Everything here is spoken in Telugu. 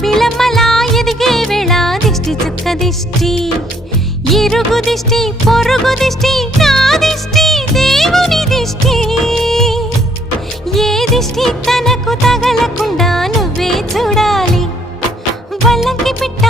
జాబిలమ్మలా ఎదిగే వేళ దిష్టి చుక్క దిష్టి, ఇరుగు దిష్టి పొరుగు దిష్టి, నా దిష్టి దేవుని దిష్టి. ఏ దిష్టి తనకు తగలకుండా నువ్వే చూడాలి. వల్లంకి పిట్ట